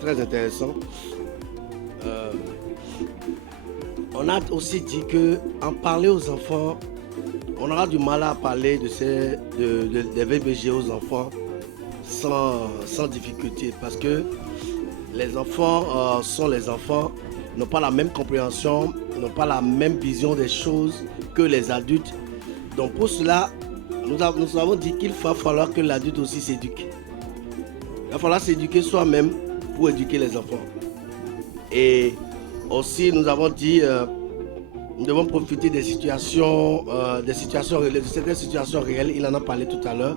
très intéressant. On a aussi dit qu'en parler aux enfants, on aura du mal à parler des VBG aux enfants sans difficulté parce que les enfants sont les enfants, n'ont pas la même compréhension, n'ont pas la même vision des choses que les adultes. Donc pour cela, nous avons dit qu'il va falloir que l'adulte aussi s'éduque. Il va falloir s'éduquer soi-même pour éduquer les enfants. Et aussi, nous avons dit nous devons profiter des situations réelles, de certaines situations réelles. Il en a parlé tout à l'heure.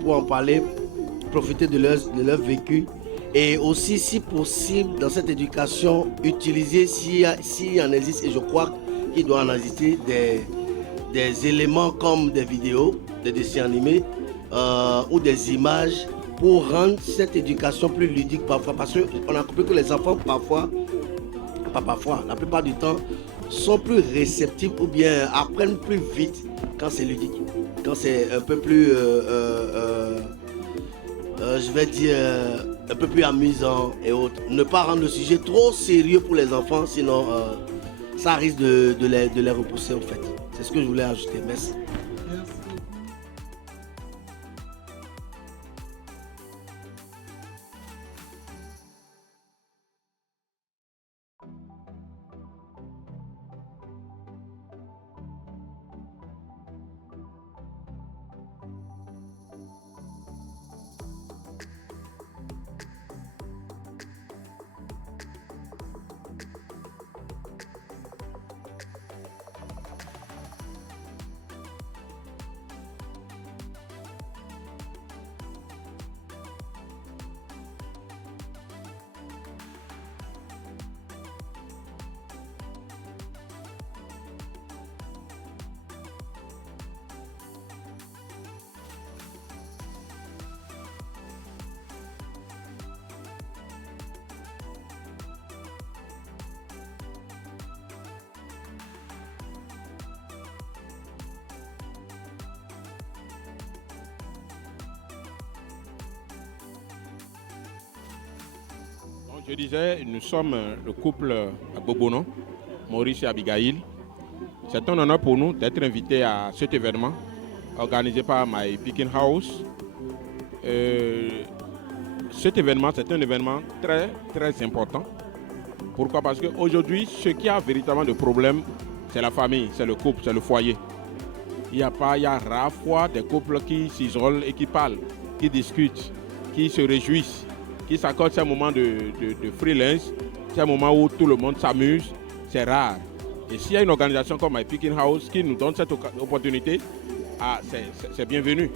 Pour en parler, profiter de leur vécu. Et aussi, si possible, dans cette éducation, utiliser, s'il en existe, et je crois qu'il doit en exister, des éléments comme des vidéos, des dessins animés ou des images pour rendre cette éducation plus ludique parfois. Parce qu'on a compris que les enfants, la plupart du temps, sont plus réceptifs ou bien apprennent plus vite quand c'est ludique, quand c'est un peu plus, je vais dire, un peu plus amusant et autres. Ne pas rendre le sujet trop sérieux pour les enfants, sinon ça risque de les repousser en fait. C'est ce que je voulais ajouter. Merci. Je disais, nous sommes le couple à Bobono, Maurice et Abigail. C'est un honneur pour nous d'être invités à cet événement organisé par My Picking House. Cet événement, c'est un événement très, très important. Pourquoi? Parce qu'aujourd'hui, ce qui a véritablement de problème, c'est la famille, c'est le couple, c'est le foyer. Il y a rare fois des couples qui s'isolent et qui parlent, qui discutent, qui se réjouissent, qui s'accordent ces moments de freelance, ces moments où tout le monde s'amuse, c'est rare. Et s'il y a une organisation comme My Picking House qui nous donne cette opportunité, c'est bienvenu.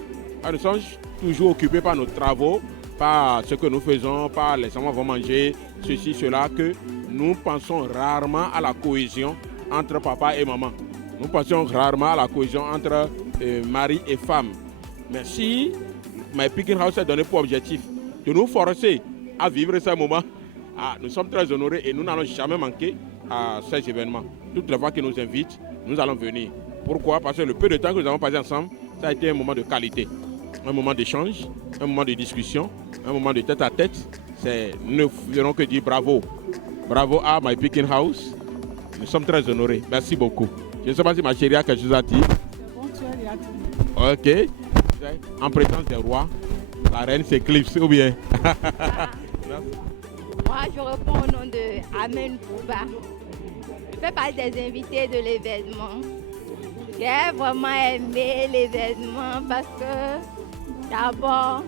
Nous sommes toujours occupés par nos travaux, par ce que nous faisons, par les enfants vont manger, ceci, cela, que nous pensons rarement à la cohésion entre papa et maman. Nous pensons rarement à la cohésion entre mari et femme. Mais si My Picking House a donné pour objectif de nous forcer à vivre ces moments, nous sommes très honorés et nous n'allons jamais manquer à ces événements. Toutes les fois qu'ils nous invitent, nous allons venir. Pourquoi? Parce que le peu de temps que nous avons passé ensemble, ça a été un moment de qualité, un moment d'échange, un moment de discussion, un moment de tête à tête. Nous ne ferons que dire bravo. Bravo à My Picking House. Nous sommes très honorés. Merci beaucoup. Je ne sais pas si ma chérie a quelque chose à dire. Ok. En présence des rois, la reine s'éclipse ou bien? Moi, je réponds au nom de Amen Bouba. Je fais partie des invités de l'événement. J'ai vraiment aimé l'événement parce que d'abord,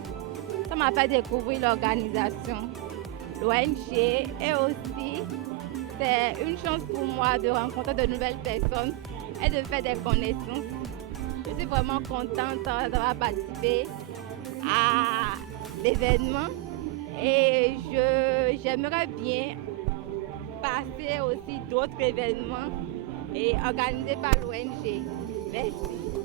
ça m'a fait découvrir l'organisation, l'ONG, et aussi, c'est une chance pour moi de rencontrer de nouvelles personnes et de faire des connaissances. Je suis vraiment contente d'avoir participé à l'événement et j'aimerais bien passer aussi d'autres événements et organisés par l'ONG. Merci.